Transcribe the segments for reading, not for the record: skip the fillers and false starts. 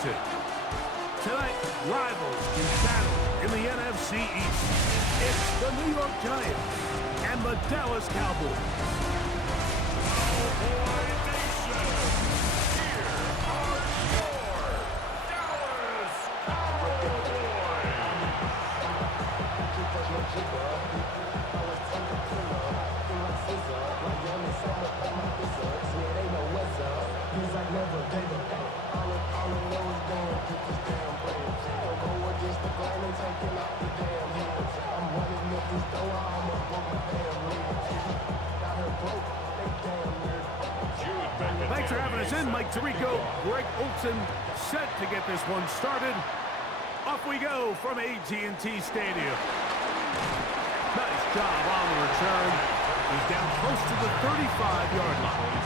Washington. Tonight, rivals can battle in the NFC East. It's the New York Giants and the Dallas Cowboys. Cowboy Nation, here are your Dallas Cowboys. Thanks for having us in, Mike Tirico. Greg Olson set to get this one started. Off we go from AT&T Stadium. Nice job on the return. He's down close to the 35-yard line.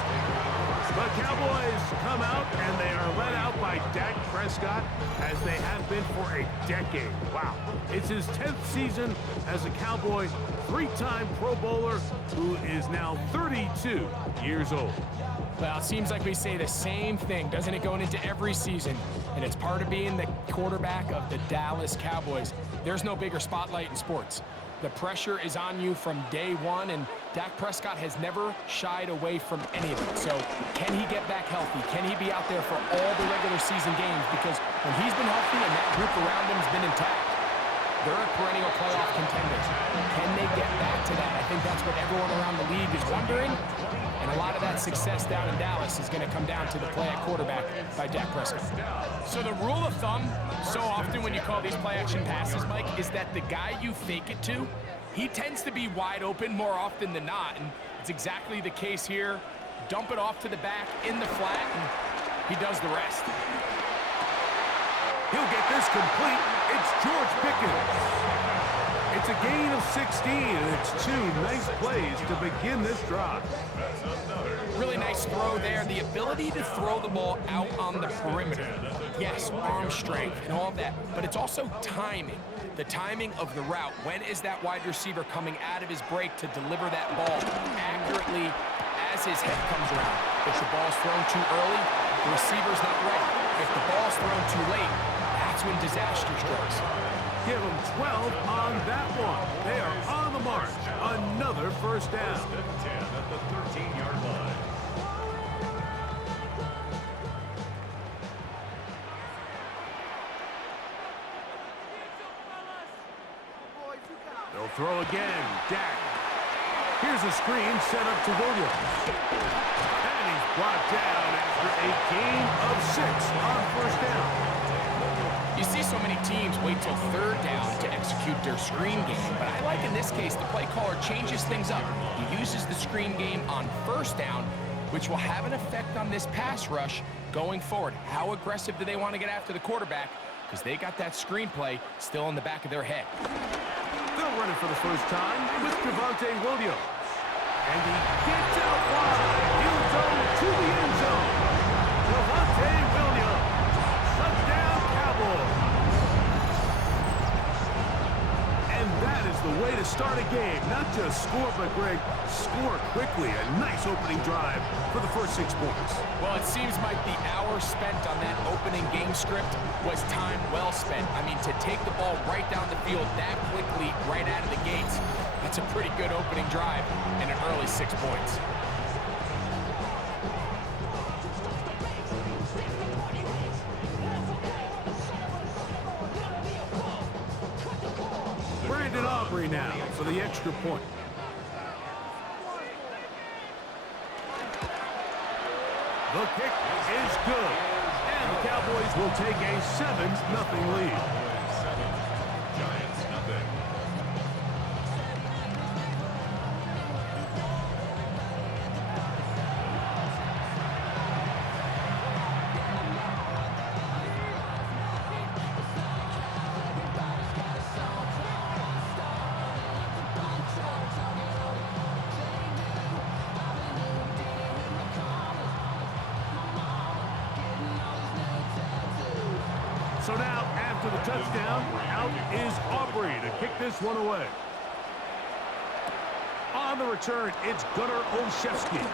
The Cowboys come out, and they are led out by Dak Prescott, as they have been for a decade. Wow. It's his 10th season as a Cowboy, three-time Pro Bowler, who is now 32 years old. Well, it seems like we say the same thing, doesn't it, going into every season? And it's part of being the quarterback of the Dallas Cowboys. There's no bigger spotlight in sports. The pressure is on you from day one, and Dak Prescott has never shied away from any of it. So can he get back healthy? Can he be out there for all the regular season games? Because when he's been healthy and that group around him has been intact, they're a perennial playoff contenders. Can they get back to that? I think that's what everyone around the league is wondering. And a lot of that success down in Dallas is going to come down to the play at quarterback by Dak Prescott. So the rule of thumb, so often when you call these play-action passes, Mike, is that the guy you fake it to, he tends to be wide open more often than not. And it's exactly the case here. Dump it off to the back in the flat, and he does the rest. He'll get this complete. It's George Pickens. It's a gain of 16, and it's two nice plays to begin this drive. Really nice throw there. The ability to throw the ball out on the perimeter. Yes, arm strength and all of that, but it's also timing. The timing of the route. When is that wide receiver coming out of his break to deliver that ball accurately as his head comes around? If the ball's thrown too early, the receiver's not ready. If the ball's thrown too late, that's when disaster strikes. Give them 12 on that one. They are on the march. Another first down. 10 at the 13-yard line. They'll throw again. Dak. Here's a screen set up to Williams. And he's brought down after a gain of 6 on first down. You see so many teams wait till third down to execute their screen game, but I like in this case the play caller changes things up. He uses the screen game on first down, which will have an effect on this pass rush going forward. How aggressive do they want to get after the quarterback? Because they got that screen play still in the back of their head. They'll run it for the first time with Javonte Williams. And he gets out wide. He'll go to the end zone. Javonte Williams. Touchdown, Cowboys. And that is the way to start a game. Not just score, but, Greg, score quickly. A nice opening drive for the first 6 points. Well, it seems like the hour spent on that opening game script was time well spent. I mean, to take the ball right down the field that quickly right out of the gates, that's a pretty good opening drive and an early 6 points. Now for the extra point. The kick is good, and the Cowboys will take a 7-0 lead. Giants nothing. So now, after the touchdown, out is Aubrey to kick this one away. On the return, it's Gunnar Olszewski.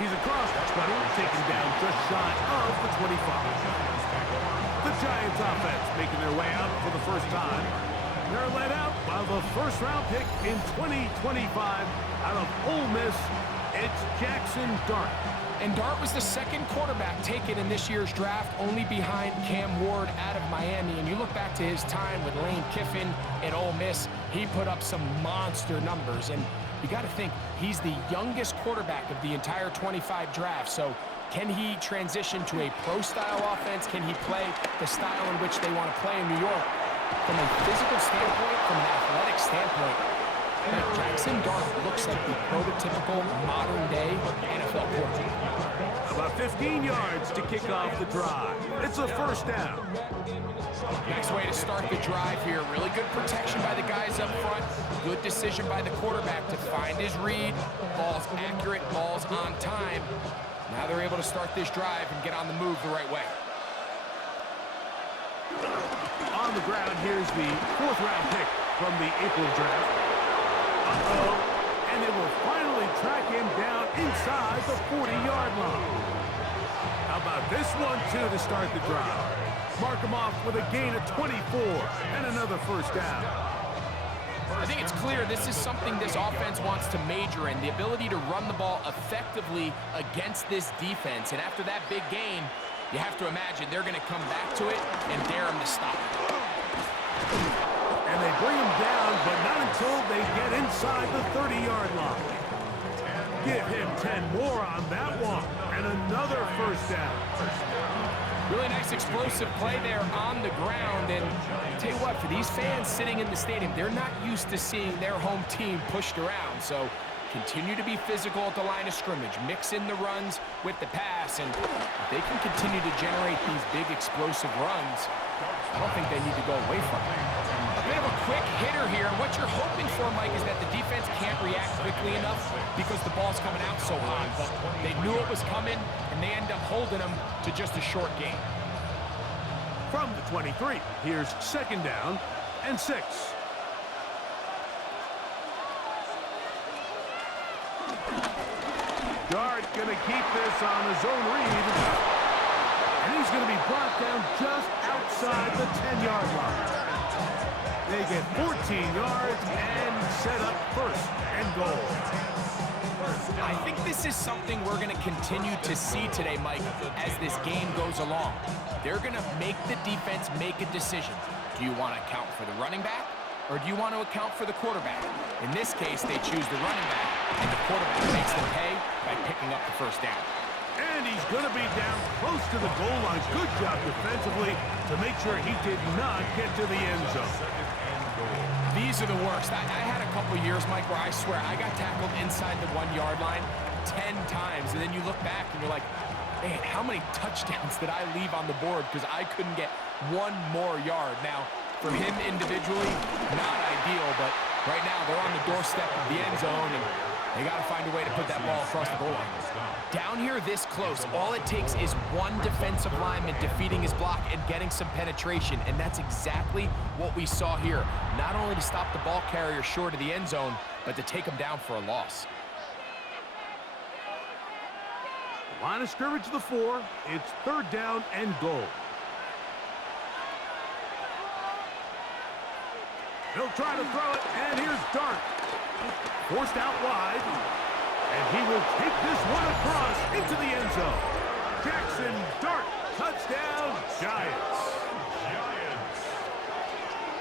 He's across the 20, taken down just shy of the 25. Giants offense making their way out for the first time. They're led out by the first-round pick in 2025 out of Ole Miss. It's Jackson Dart. And Dart was the second quarterback taken in this year's draft, only behind Cam Ward out of Miami. And you look back to his time with Lane Kiffin at Ole Miss, he put up some monster numbers. And you got to think, he's the youngest quarterback of the entire 25 draft. So can he transition to a pro-style offense? Can he play the style in which they want to play in New York? From a physical standpoint, from an athletic standpoint, Jackson Dart looks like the prototypical modern-day NFL quarterback. About 15 yards to kick off the drive. It's a first down. Next way to start the drive here. Really good protection by the guys up front. Good decision by the quarterback to find his read. Ball's accurate, ball's on time. Now they're able to start this drive and get on the move the right way. On the ground, here's the fourth-round pick from the April draft. And they will finally track him down inside the 40-yard line. How about this one, too, to start the drive? Mark him off with a gain of 24 and another first down. I think it's clear this is something this offense wants to major in, the ability to run the ball effectively against this defense. And after that big gain, you have to imagine they're going to come back to it and dare him to stop. And they bring him down, but not until they get inside the 30-yard line. Give him 10 more on that one, and another first down. Really nice explosive play there on the ground. And I'll tell you what, for these fans sitting in the stadium, they're not used to seeing their home team pushed around. So continue to be physical at the line of scrimmage. Mix in the runs with the pass. And if they can continue to generate these big explosive runs, I don't think they need to go away from it. A bit of a quick hitter here. What you're hoping for, Mike, is that the defense can't react quickly enough because the ball's coming out so hot. But they knew it was coming, and they end up holding them to just a short gain. From the 23, here's second down and 6. Dart going to keep this on his own read. And he's going to be brought down just outside the 10-yard line. They get 14 yards and set up first and goal. I think this is something we're going to continue to see today, Mike, as this game goes along. They're going to make the defense make a decision. Do you want to account for the running back, or do you want to account for the quarterback? In this case, they choose the running back, and the quarterback makes them pay by picking up the first down. And he's going to be down close to the goal line. Good job defensively to make sure he did not get to the end zone. These are the worst. I had a couple years, Mike, where I swear I got tackled inside the 1-yard line 10 times. And then you look back and you're like, man, how many touchdowns did I leave on the board because I couldn't get one more yard? Now, for him individually, not ideal, but right now they're on the doorstep of the end zone, and they got to find a way to put that ball across the goal line. Down here this close, all it takes is one defensive lineman defeating his block and getting some penetration, and that's exactly what we saw here. Not only to stop the ball carrier short of the end zone, but to take him down for a loss. Line of scrimmage to the 4. It's third down and goal. He'll try to throw it, and here's Dart. Forced out wide, and he will take this one across into the end zone. Jackson Dart, touchdown, Giants.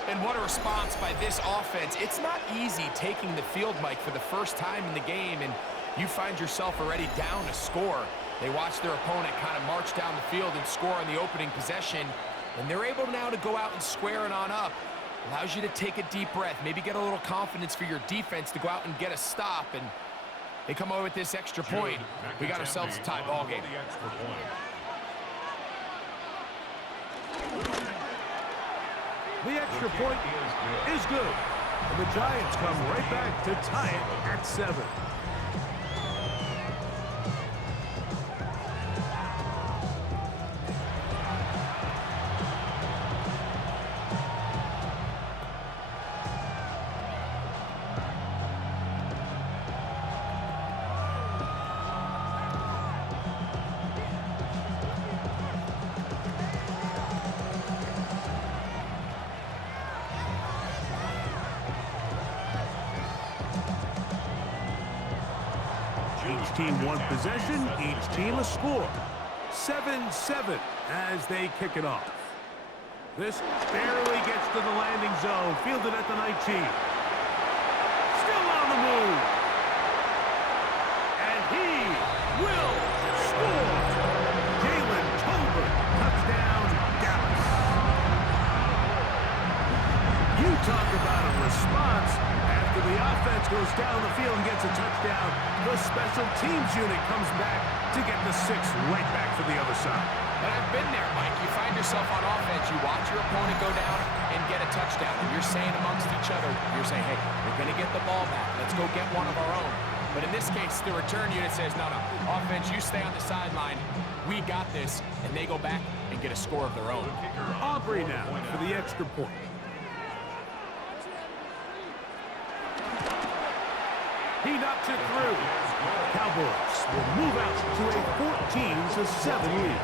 And what a response by this offense. It's not easy taking the field, Mike, for the first time in the game, and you find yourself already down a score. They watch their opponent kind of march down the field and score on the opening possession, and they're able now to go out and square it on up. Allows you to take a deep breath, maybe get a little confidence for your defense to go out and get a stop, and they come away with this extra point. We got ourselves a tie ball game. The extra point is good. And the Giants come right back to tie it at 7. Each team one possession, each team a score. 7-7 as they kick it off. This barely gets to the landing zone, fielded at the 19. Still on the move. And he will score. Jalen Tolbert, touchdown, Dallas. You talk about a response. After the offense goes down the field and gets a touchdown, the special teams unit comes back to get the 6 right back for the other side. And I've been there, Mike. You find yourself on offense, you watch your opponent go down and get a touchdown. And you're saying amongst each other, you're saying, hey, we're going to get the ball back. Let's go get one of our own. But in this case, the return unit says, no, offense, you stay on the sideline. We got this. And they go back and get a score of their own. Aubrey now for the extra point. He knocks it through. Cowboys will move out to a 14-7 lead.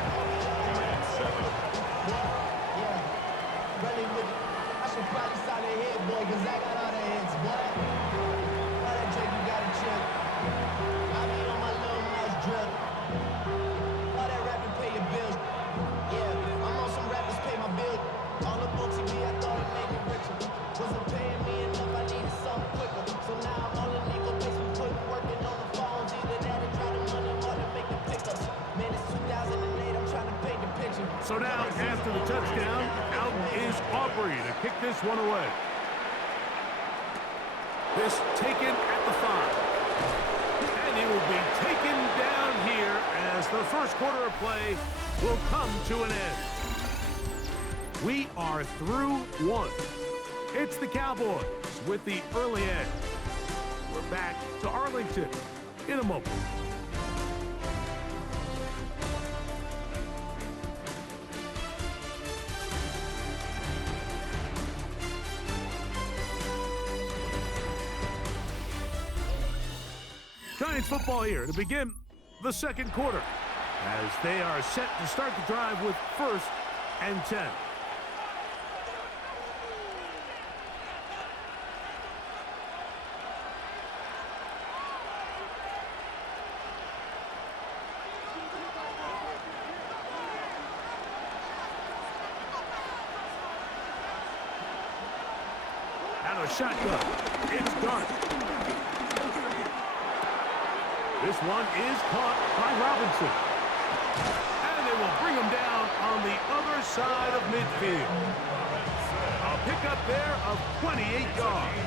Really with it. I should probably sign a hit, boy, because I got all the hits, boy. All that drink, you got a chip. I mean, on my little mouse drip. All that rapping, pay your bills. Yeah, I'm on some rappers, pay my bill. All the books he me, I thought it made me richer. Wasn't paying me enough, I needed something quicker. So now I'm all in legal basement, putting working on the phones. Either that or try to money more to make the pickups. Man, it's 2008, I'm trying to paint the picture. So now, after the touchdown, out is Aubrey to kick this one away. This taken at the 5. And he will be taken down here as the first quarter of play will come to an end. We are through 1. It's the Cowboys with the early edge. We're back to Arlington in a moment. Giants football here to begin the second quarter as they are set to start the drive with 1st and 10. Out of shotgun. It's Dart. This one is caught by Robinson. And they will bring him down on the other side of midfield. A pickup there of 28 yards.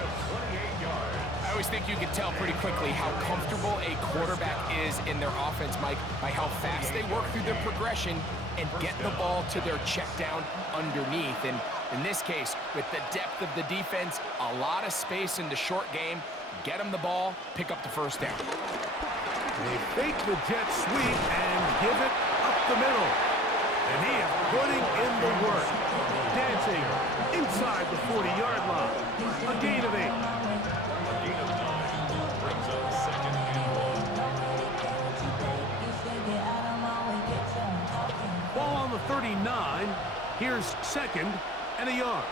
I always think you can tell pretty quickly how comfortable a quarterback is in their offense, Mike, by how fast they work through their progression and get the ball to their check down underneath. And in this case, with the depth of the defense, a lot of space in the short game, get them the ball, pick up the first down. They fake the jet sweep and give it up the middle. And he is putting in the work. Dancing inside the 40-yard line. A gain of 8. Brings up 2nd and 1. Ball on the 39. Here's 2nd and a yard.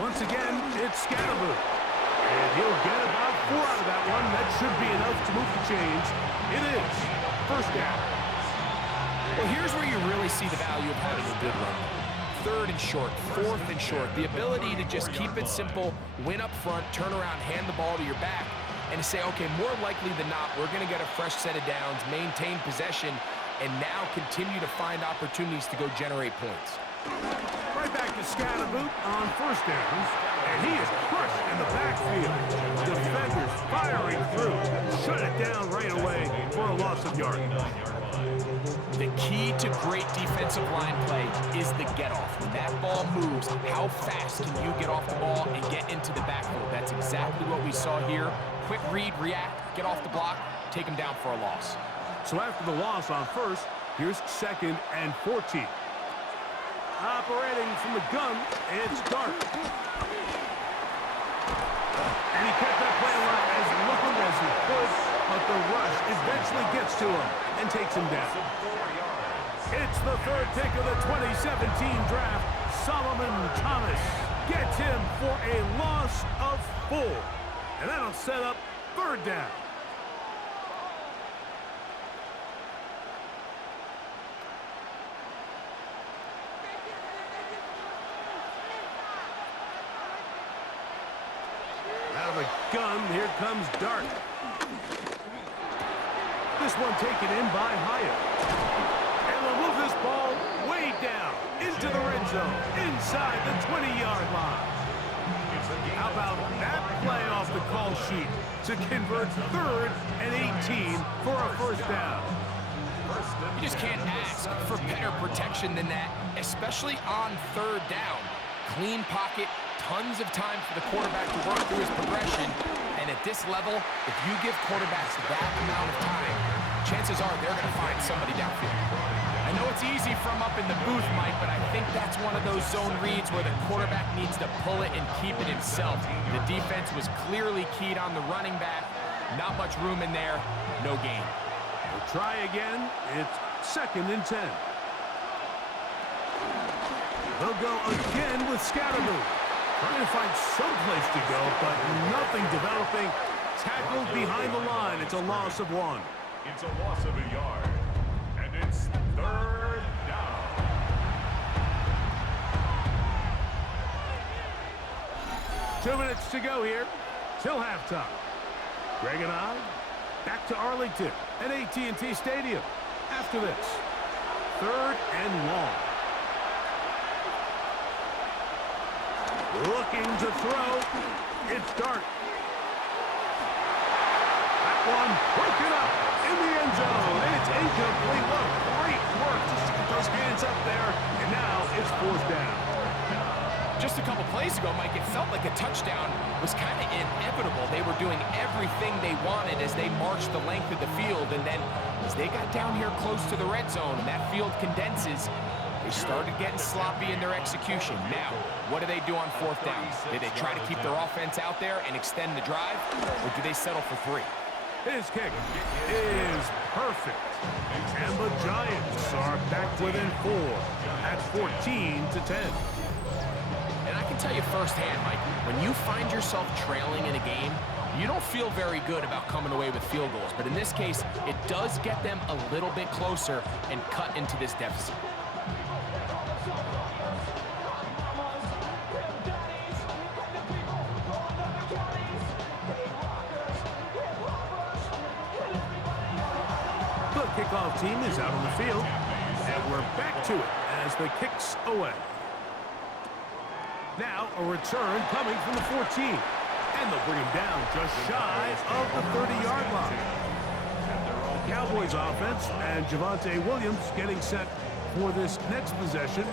Once again, it's Scatterboo. And he'll get about 4 out of that one. That should be enough to move the chains. It is 1st down. Well, here's where you really see the value of having a good run. 3rd and short, 4th and short. The ability to just keep it simple, win up front, turn around, hand the ball to your back, and to say, okay, more likely than not, we're going to get a fresh set of downs, maintain possession, and now continue to find opportunities to go generate points. Right back to Scatterboot on 1st downs, and he is crushed in the backfield. Defenders firing through. Shut it down right away for a loss of yardage. The key to great defensive line play is the get-off. When that ball moves, how fast can you get off the ball and get into the backfield? That's exactly what we saw here. Quick read, react, get off the block, take him down for a loss. So after the loss on 1st, here's 2nd and 14. Operating from the gun, it's Dart. And he kept that play alive as long as he could, but the rush eventually gets to him and takes him down. It's the 3rd pick of the 2017 draft. Solomon Thomas gets him for a loss of 4. And that'll set up third down. Out of a gun, here comes Dart. This one taken in by Hyatt. And they'll move this ball way down into the red zone, inside the 20-yard line. How about that play off the call sheet to convert 3rd and 18 for a first down? You just can't ask for better protection than that, especially on 3rd down. Clean pocket, tons of time for the quarterback to work through his progression. And at this level, if you give quarterbacks that amount of time, chances are they're going to find somebody downfield. I know it's easy from up in the booth, Mike, but I think that's one of those zone reads where the quarterback needs to pull it and keep it himself. The defense was clearly keyed on the running back. Not much room in there. No gain. We'll try again. It's 2nd and 10. They'll go again with Scatterboo. Trying to find some place to go, but nothing developing. Tackled behind the line. It's a loss of 1. It's a loss of a yard. And it's 3rd down. Two minutes to go here till halftime. Greg and I back to Arlington at AT&T Stadium. After this, 3rd and long. Looking to throw. It's Dart. That one broken up in the end zone. And it's incomplete. What great work just to get those hands up there. And now it's 4th down. Just a couple plays ago, Mike, it felt like a touchdown was kind of inevitable. They were doing everything they wanted as they marched the length of the field. And then as they got down here close to the red zone and that field condenses, they started getting sloppy in their execution. Now, what do they do on 4th down? Do they try to keep their offense out there and extend the drive, or do they settle for 3? His kick is perfect. And the Giants are back within 4 at 14-10. And I can tell you firsthand, Mike, when you find yourself trailing in a game, you don't feel very good about coming away with field goals. But in this case, it does get them a little bit closer and cut into this deficit. Kickoff team is out on the field, and we're back to it as the kick's away. Now a return coming from the 14, and they'll bring him down just shy of the 30-yard line. Cowboys offense and Javonte Williams getting set for this next possession,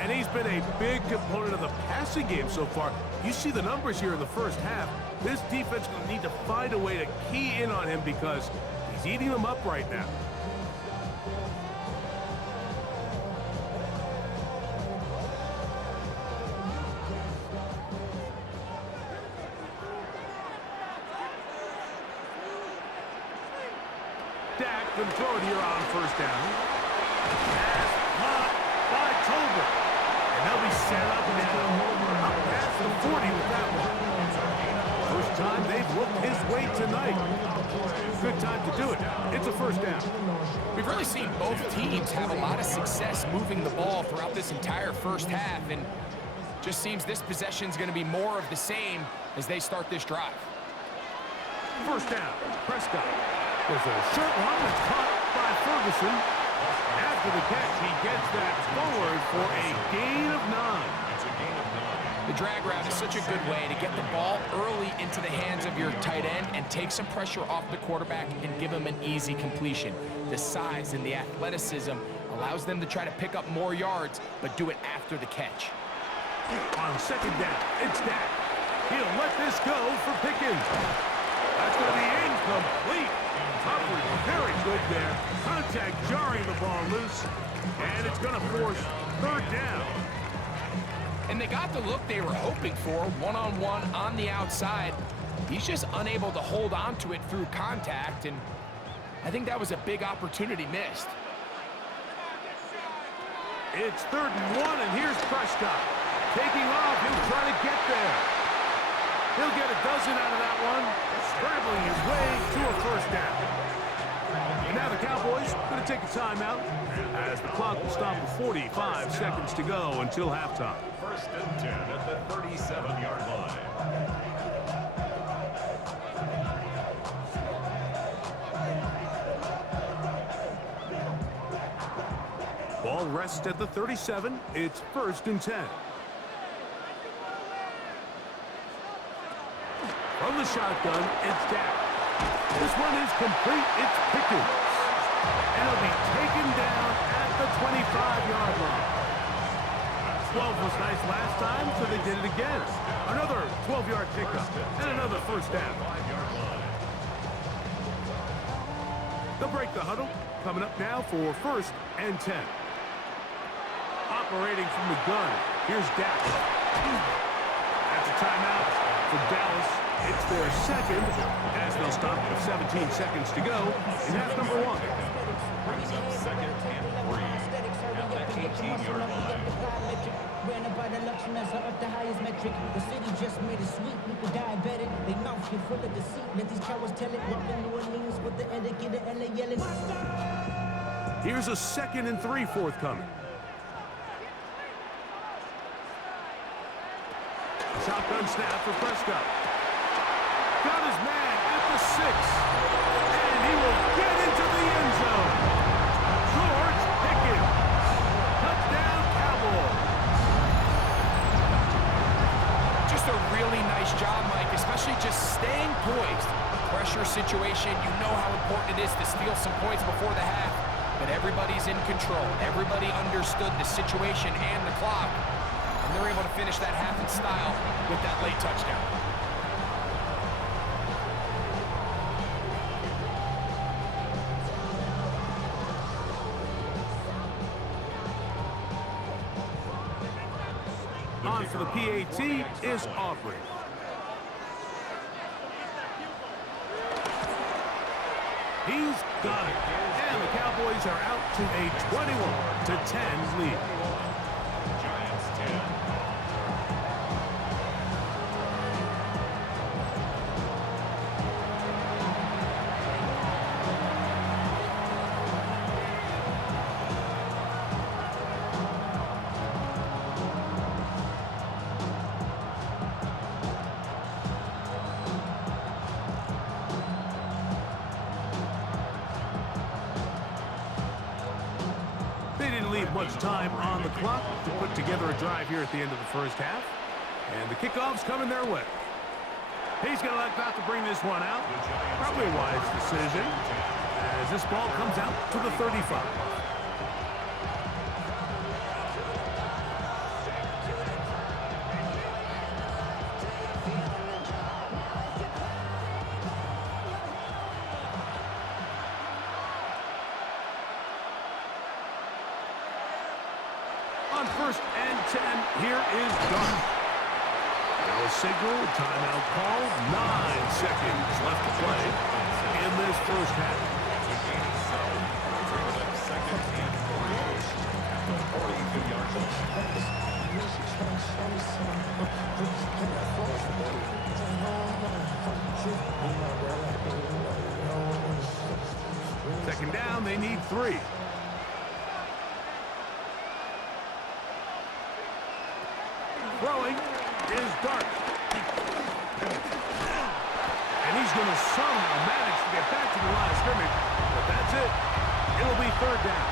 and he's been a big component of the passing game so far. You see the numbers here in the first half. This defense is going to need to find a way to key in on him because he's eating them up right now. Dak can throw it here on 1st down. Pass caught by Tolbert. And they'll be set up now. Up past the 40 with that one. First time they've looked his way tonight. Good time to do it. It's a 1st down. We've really seen both teams have a lot of success moving the ball throughout this entire first half, and just seems this possession's going to be more of the same as they start this drive. 1st down. Prescott. There's a short one that's caught by Ferguson. After the catch, he gets that forward for a gain of 9. It's a gain of 9. The drag route is such a good way to get the ball early into the hands of your tight end and take some pressure off the quarterback and give him an easy completion. The size and the athleticism allows them to try to pick up more yards, but do it after the catch. On 2nd down, it's Dak. He'll let this go for Pickens. That's going to be incomplete. Coverage very good there. Contact jarring the ball loose. And it's going to force 3rd down. And they got the look they were hoping for, one-on-one on the outside. He's just unable to hold on to it through contact, and I think that was a big opportunity missed. It's 3rd and 1, and here's Prescott. Taking off, he'll try to get there. He'll get a dozen out of that one. scrambling his way to a first down. And now the Cowboys going to take a timeout as the clock will stop with 45 seconds to go until halftime. First and 10 at the 37-yard line. Ball rests at the 37. It's first and 10. From the shotgun, it's Dak. This one is complete. It's Pickens. And it'll be taken down at the 25-yard line. 12 was nice last time, so they did it again. Another 12-yard pickup and another first down. They'll break the huddle. Coming up now for first and 10. Operating from the gun, here's Dak. That's a timeout for Dallas. It's their second, as they'll stop with 17 seconds to go in half number one. Brings up second and 3 at the 18-yard line. Ran about the luxuries up the highest metric. The city just made it sweet. People diabetic. They mouth get full of deceit. Let these cowards tell it. Walk in New Orleans with the etiquette of LA yelling. Here's a second and 3 forthcoming. Shotgun snap for Prescott. Got his man at the 6. And he will get into the end zone. George Pickens. Touchdown, Cowboys. Just a really nice job, Mike, especially just staying poised. Pressure situation, you know how important it is to steal some points before the half. But everybody's in control. Everybody understood the situation and the clock. And they're able to finish that half in style with that late touchdown. On for the PAT is Aubrey. He's got it. And the Cowboys are out to a 21-10 lead. Giants 10. They didn't leave much time on the clock to put together a drive here at the end of the first half. And the kickoff's coming their way. He's going to let about to bring this one out. Probably a wise decision as this ball comes out to the 35. On first and 10, here is Dark. Now a signal, timeout call, 9 seconds left to play in this first half. Brings up second and 3 at the 42-yard line. Second down, they need 3. Throwing is Dark. And he's going to somehow manage to get back to the line of scrimmage. But that's it. It'll be third down.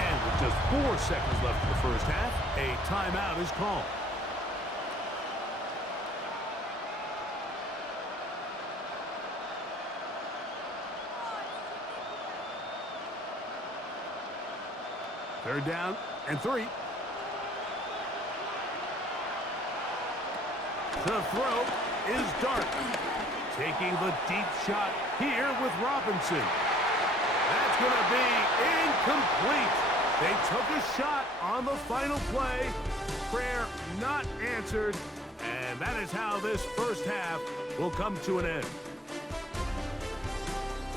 And with just 4 seconds left in the first half, a timeout is called. Third down and 3. The throw is Dark. Taking the deep shot here with Robinson. That's going to be incomplete. They took a shot on the final play. Prayer not answered. And that is how this first half will come to an end.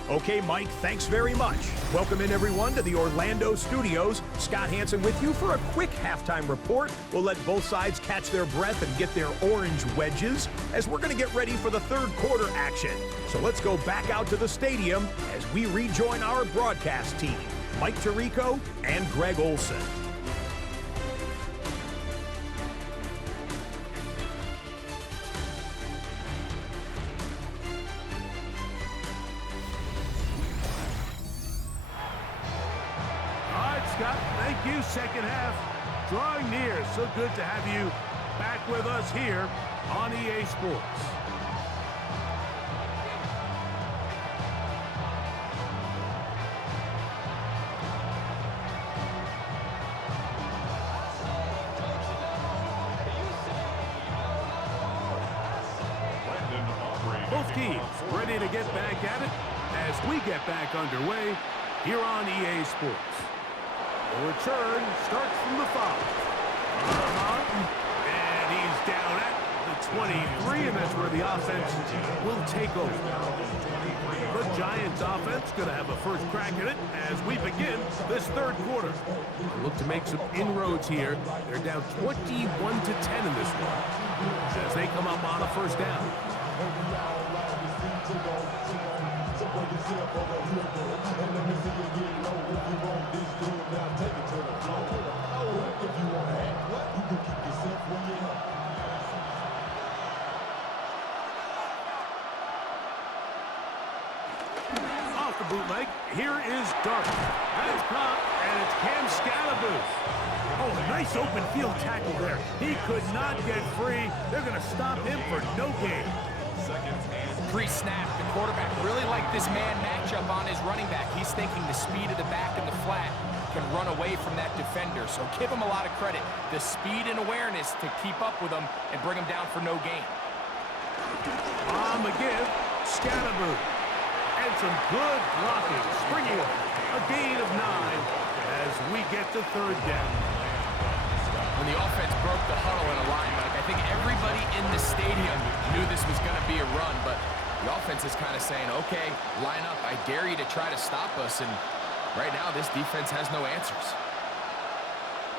Okay, Mike, thanks very much. Welcome in, everyone, to the Orlando studios. Scott Hansen with you for a quick halftime report. We'll let both sides catch their breath and get their orange wedges as we're going to get ready for the third quarter action. So let's go back out to the stadium as we rejoin our broadcast team, Mike Tirico and Greg Olson. Scott, thank you. Second half drawing near. So good to have you back with us here on EA Sports. Both teams ready to get back at it as we get back underway here on EA Sports. The return starts from the 5. And he's down at the 23, and that's where the offense will take over. The Giants offense going to have a first crack at it as we begin this third quarter. They look to make some inroads here. They're down 21-10 in this one as they come up on a first down. Off the bootleg, here is Dart. That's caught, and it's Cam Scalaboo. Oh, a nice open field tackle there. He could not get free. They're going to stop him for no gain. Pre-snap, the quarterback really liked this man matchup on his running back. He's thinking the speed of the back in the flat can run away from that defender. So give him a lot of credit. The speed and awareness to keep up with him and bring him down for no gain. On the give, Scalaboo. And some good blocking. Springing up a gain of 9 as we get to third down. When the offense broke the huddle in a line, Mike, I think everybody in the stadium knew this was going to be a run, but the offense is kind of saying, okay, line up. I dare you to try to stop us, and right now this defense has no answers.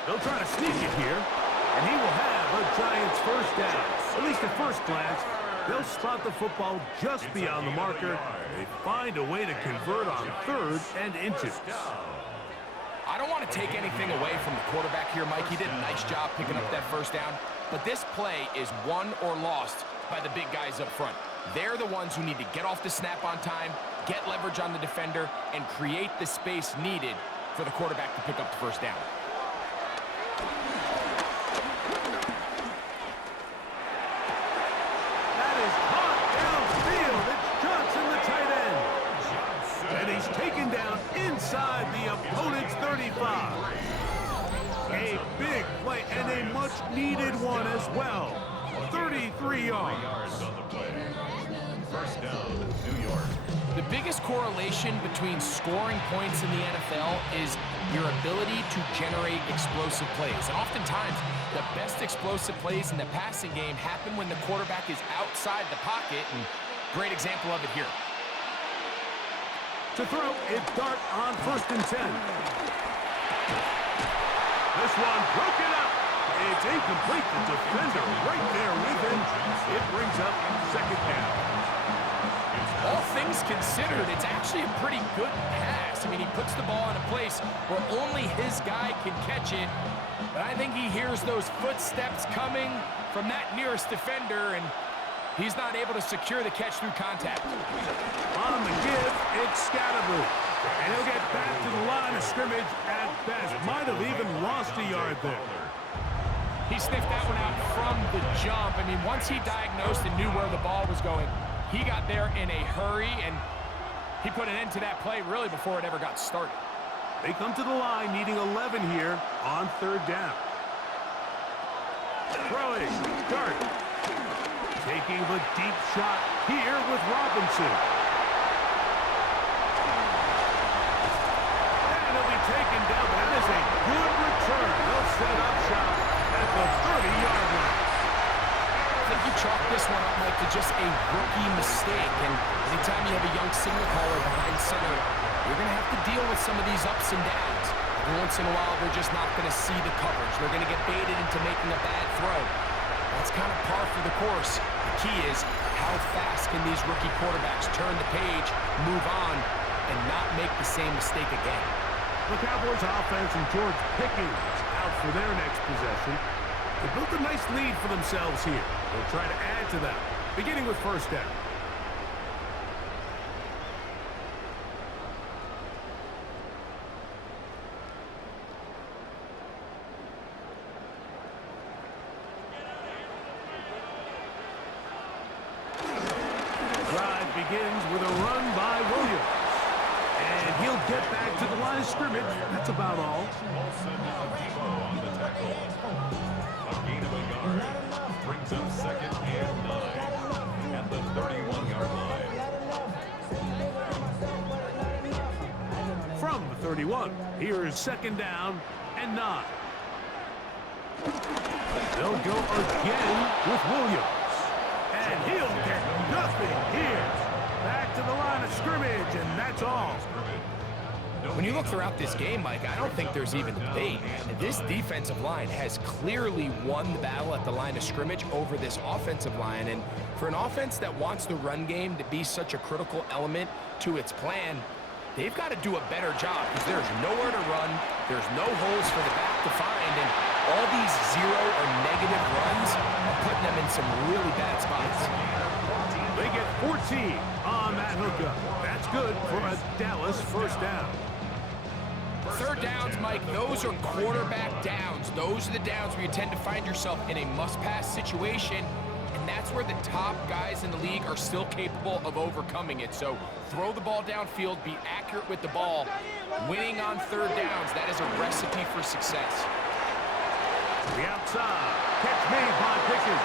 They'll try to sneak it here, and he will have a Giants first down. At least at first glance, they'll spot the football just beyond the marker. They find a way to convert on third and inches. I don't want to take anything away from the quarterback here, Mike. He did a nice job picking up that first down. But this play is won or lost by the big guys up front. They're the ones who need to get off the snap on time, get leverage on the defender, and create the space needed for the quarterback to pick up the first down. That is caught downfield. It's Johnson, the tight end. And he's taken down inside the opponent's 35. A big play and a much-needed one as well. 33 yards. First down, New York. The biggest correlation between scoring points in the NFL is your ability to generate explosive plays. And oftentimes, the best explosive plays in the passing game happen when the quarterback is outside the pocket, and great example of it here. To throw, it's Dart on first and 10. This one broken up. It's incomplete. The defender right there with him. It brings up second down. All things considered, it's actually a pretty good pass. I mean, he puts the ball in a place where only his guy can catch it. But I think he hears those footsteps coming from that nearest defender, and he's not able to secure the catch through contact. On the give, it's Scalaboo. And he'll get back to the line of scrimmage at best. Might have even lost a yard there. He sniffed that one out from the jump. I mean, once he diagnosed and knew where the ball was going, he got there in a hurry, and he put an end to that play really before it ever got started. They come to the line needing 11 here on third down. Throwing, Dart. Taking the deep shot here with Robinson. And he'll be taken down. That is a good return. They'll set up shop at the 30-yard line. I think you chalk this one up, Mike, to just a rookie mistake. And anytime you have a young signal caller behind center, you're going to have to deal with some of these ups and downs. Every once in a while, they're just not going to see the coverage. They're going to get baited into making a bad throw. That's kind of par for the course. The key is how fast can these rookie quarterbacks turn the page, move on, and not make the same mistake again. The Cowboys offense and George Pickens out for their next possession. They built a nice lead for themselves here. They'll try to add to that, beginning with first down. Begins with a run by Williams. And he'll get back to the line of scrimmage. That's about all. On the tackle. A gain of a yard. Brings up 2nd and 9. At the 31-yard line. From the 31, here's 2nd down and 9. They'll go again with Williams. And he'll get nothing here. Back to the line of scrimmage, and that's all. When you look throughout this game, Mike, I don't think there's even debate. This defensive line has clearly won the battle at the line of scrimmage over this offensive line. And for an offense that wants the run game to be such a critical element to its plan, they've got to do a better job because there's nowhere to run, there's no holes for the back to find, and all these zero or negative runs are putting them in some really bad spots. They get 14 on that hookup. That's good for a Dallas first down. Third downs, Mike, those are quarterback downs. Those are the downs where you tend to find yourself in a must-pass situation, and that's where the top guys in the league are still capable of overcoming it. So throw the ball downfield, be accurate with the ball. Winning on third downs, that is a recipe for success. The outside, catch made by Pickens.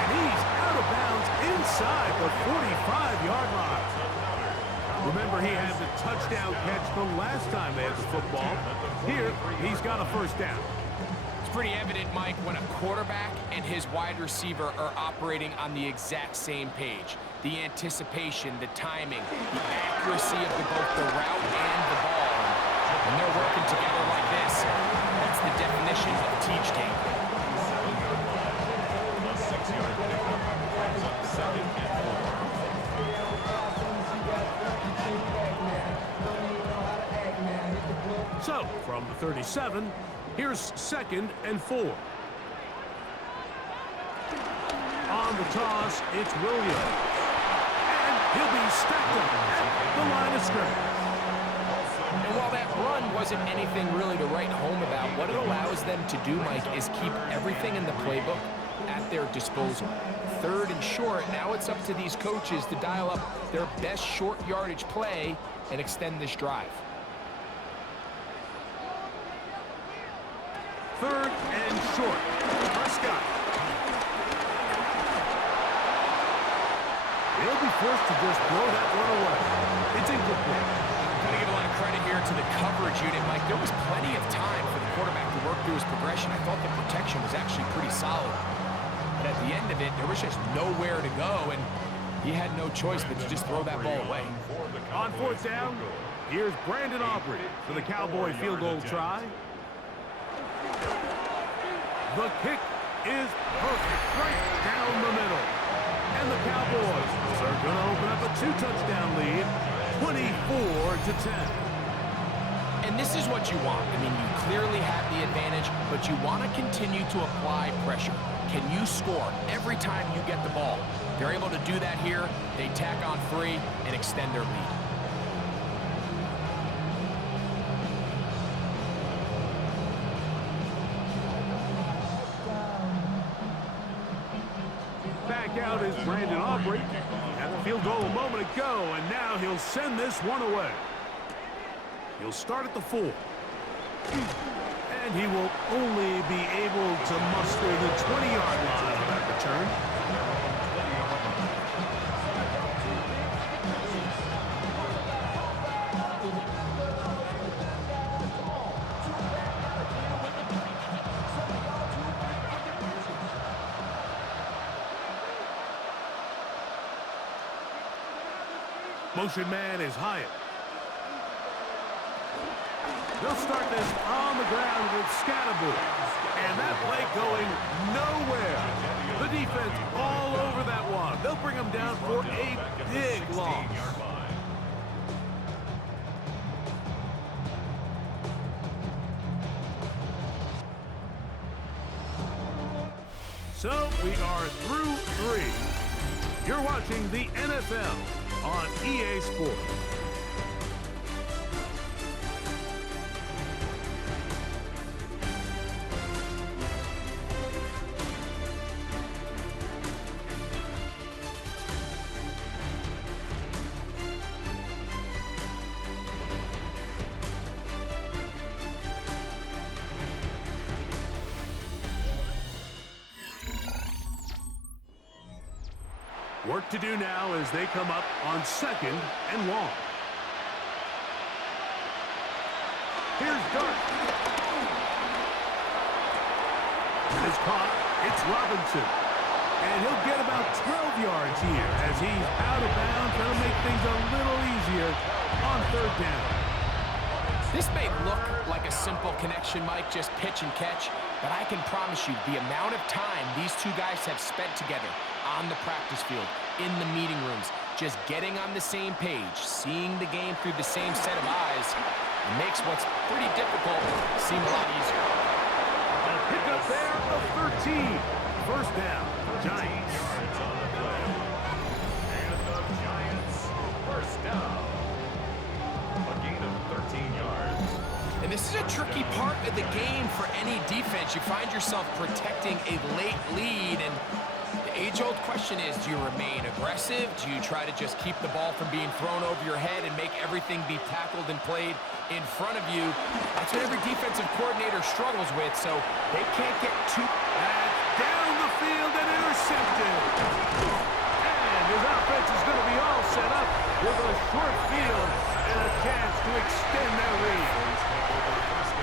And he's out of bounds inside the 45-yard line. Remember, he had the touchdown catch the last time they had the football. Here, he's got a first down. It's pretty evident, Mike, when a quarterback and his wide receiver are operating on the exact same page. The anticipation, the timing, the accuracy of both the route and the ball. When they're working together like this, that's the definition of teach tape. A 6-yard pickup. Brings up 2nd and 4. So, from the 37, here's 2nd and 4. On the toss, it's Williams. And he'll be stacked up at the line of scrimmage. And while that run wasn't anything really to write home about, what it allows them to do, Mike, is keep everything in the playbook at their disposal. 3rd and short, now it's up to these coaches to dial up their best short yardage play and extend this drive. 3rd and short. Prescott. He'll be forced to just throw that one away. It's incomplete. Got to give a lot of credit here to the coverage unit, Mike. There was plenty of time for the quarterback to work through his progression. I thought the protection was actually pretty solid. But at the end of it, there was just nowhere to go, and he had no choice but to just throw that ball away. On 4th down, here's Brandon Aubrey for the Cowboy field goal try. The kick is perfect, right down the middle. And the Cowboys are going to open up a 2-touchdown lead, 24-10. And this is what you want. I mean, you clearly have the advantage, but you want to continue to apply pressure. Can you score every time you get the ball? They're able to do that here. They tack on 3 and extend their lead. Back out is Brandon Aubrey. Had the field goal a moment ago, and now he'll send this one away. He'll start at the 4. And he will only be able to muster the 20-yard line on that return. Motion man is Hyatt. They'll start this on the ground with Scatterbull. And that play going nowhere. The defense all over that one. They'll bring them down for a big loss. So we are through 3. You're watching the NFL on EA Sports. Work to do now as they come up on 2nd and long. Here's Dart. It's caught. It's Robinson. And he'll get about 12 yards here as he's out of bounds. That'll make things a little easier on 3rd down. This may look like a simple connection, Mike, just pitch and catch, but I can promise you the amount of time these two guys have spent together on the practice field, in the meeting rooms, just getting on the same page, seeing the game through the same set of eyes, it makes what's pretty difficult seem a lot easier. A pickup there of 13. 1st down, Giants. And the Giants, 1st down. A gain of 13 yards. And this is a tricky part of the game for any defense. You find yourself protecting a late lead, and the age-old question is, do you remain aggressive? Do you try to just keep the ball from being thrown over your head and make everything be tackled and played in front of you? That's what every defensive coordinator struggles with, so they can't get too... Down the field and intercepted. And his offense is going to be all set up with a short field and a chance to extend their lead.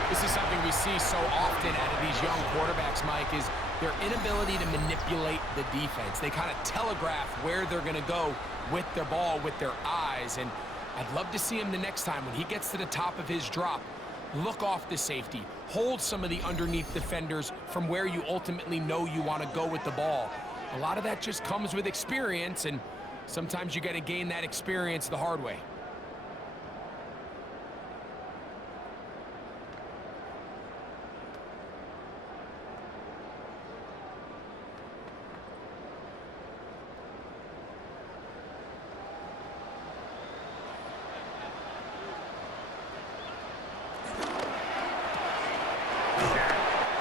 This is something we see so often out of these young quarterbacks, Mike, is their inability to manipulate the defense. They kind of telegraph where they're going to go with their ball, with their eyes, and I'd love to see him the next time when he gets to the top of his drop. Look off the safety. Hold some of the underneath defenders from where you ultimately know you want to go with the ball. A lot of that just comes with experience, and sometimes you got to gain that experience the hard way.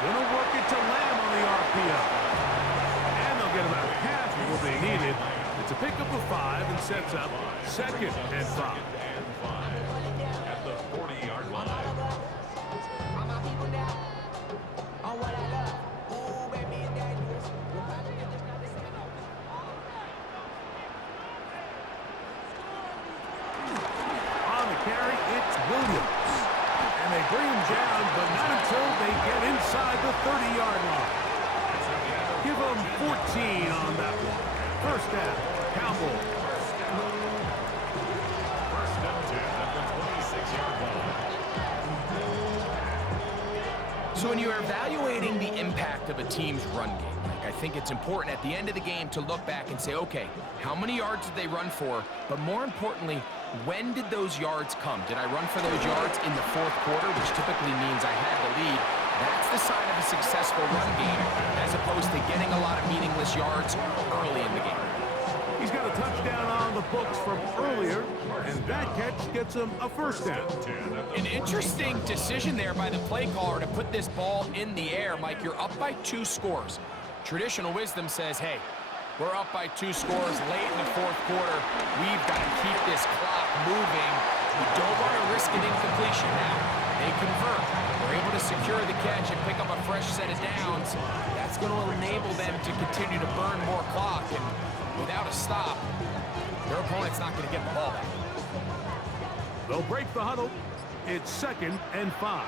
Gonna work it to Lamb on the RPO. And they'll get about half of what they needed. It's a pickup of 5 and sets up 2nd and 5. At the 40-yard line. On the carry, it's Williams. And they bring him down, but not until they get inside the 30-yard line. Give them 14 on that one. 1st down, Cowboys. 1st and 10 at the 26-yard line. So when you're evaluating the impact of a team's run game, I think it's important at the end of the game to look back and say, okay, how many yards did they run for? But more importantly, when did those yards come? Did I run for those yards in the 4th quarter, which typically means I had the lead? That's the sign of a successful run game, as opposed to getting a lot of meaningless yards early in the game. He's got a touchdown on the books from earlier, and that catch gets him a 1st down. An interesting decision there by the play caller to put this ball in the air. Mike, you're up by 2 scores. Traditional wisdom says, hey, we're up by 2 scores late in the 4th quarter. We've got to keep this clock moving. We don't want to risk an incompletion now. They convert. They're able to secure the catch and pick up a fresh set of downs. That's going to enable them to continue to burn more clock. And without a stop, their opponent's not going to get the ball back. They'll break the huddle. It's 2nd and 5.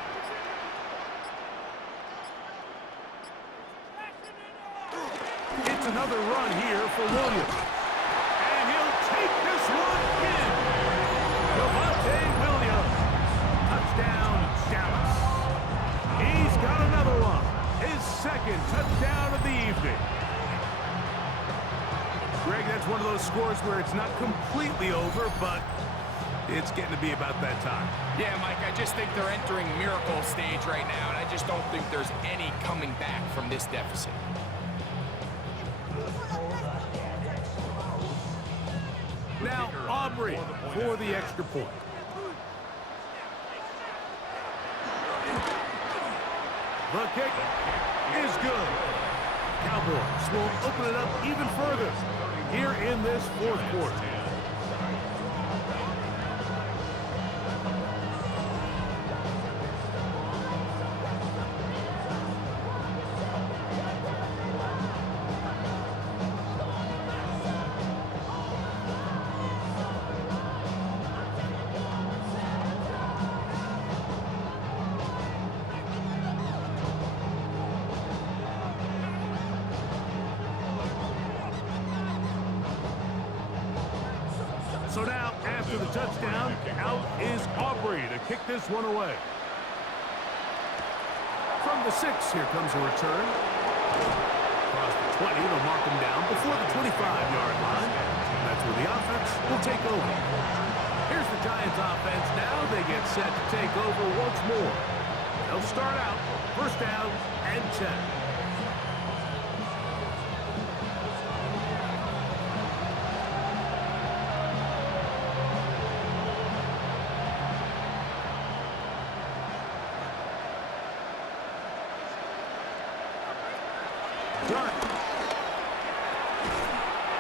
It's another run here for Williams. And he'll take this one in. those scores where it's not completely over, but it's getting to be about that time. Yeah, Mike, I just think they're entering miracle stage right now, and I just don't think there's any coming back from this deficit. Now, Aubrey for the extra point. The kick is good. Cowboys will open it up even further here in this fourth quarter. So now, after the touchdown, out is Aubrey to kick this one away. From the 6, here comes a return. Across the 20, they'll mark him down before the 25-yard line. That's where the offense will take over. Here's the Giants offense now. They get set to take over once more. They'll start out first down and 10.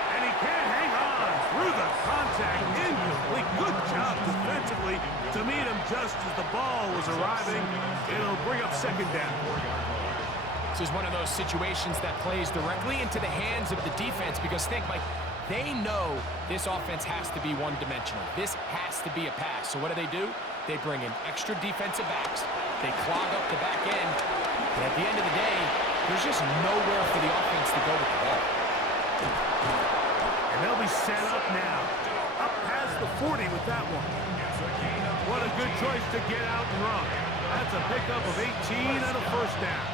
And he can't hang on through the contact. Incomplete. Good job defensively to meet him just as the ball was arriving. It'll bring up second down. This is one of those situations that plays directly into the hands of the defense because think, Mike, they know this offense has to be one-dimensional. This has to be a pass. So what do? They bring in extra defensive backs. They clog up the back end. And at the end of the day, there's just nowhere for the offense to go with the ball. And they'll be set up now. Up past the 40 with that one. What a good choice to get out and run. That's a pickup of 18 and a first down.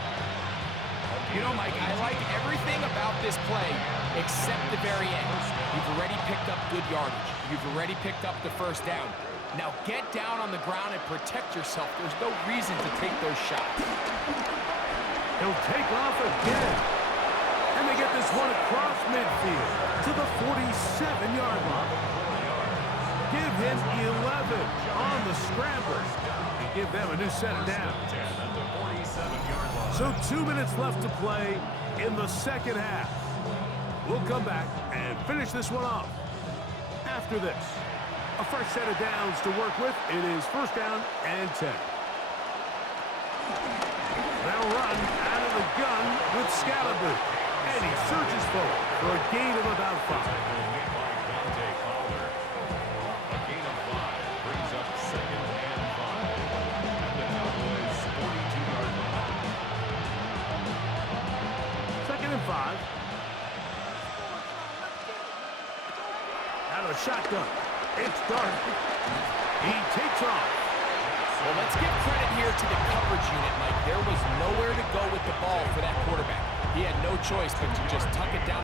You know, Mike, I like everything about this play except the very end. You've already picked up good yardage. You've already picked up the first down. Now get down on the ground and protect yourself. There's no reason to take those shots. He'll take off again. And they get this one across midfield to the 47-yard line. Give him 11 on the scramble and give them a new set of downs. So 2 minutes left to play in the second half. We'll come back and finish this one off after this. A fresh set of downs to work with. It is first down and 10. They'll run out of the gun with Scalaboo. And he surges forward for a gain of about 5. A gain of 5 brings up second and 5. At the Cowboys' 42-yard line. Second and 5. Out of the shotgun. It's dark. He takes off. Well, let's give credit here to the coverage unit, Mike. There was nowhere to go with the ball for that quarterback. He had no choice but to just tuck it down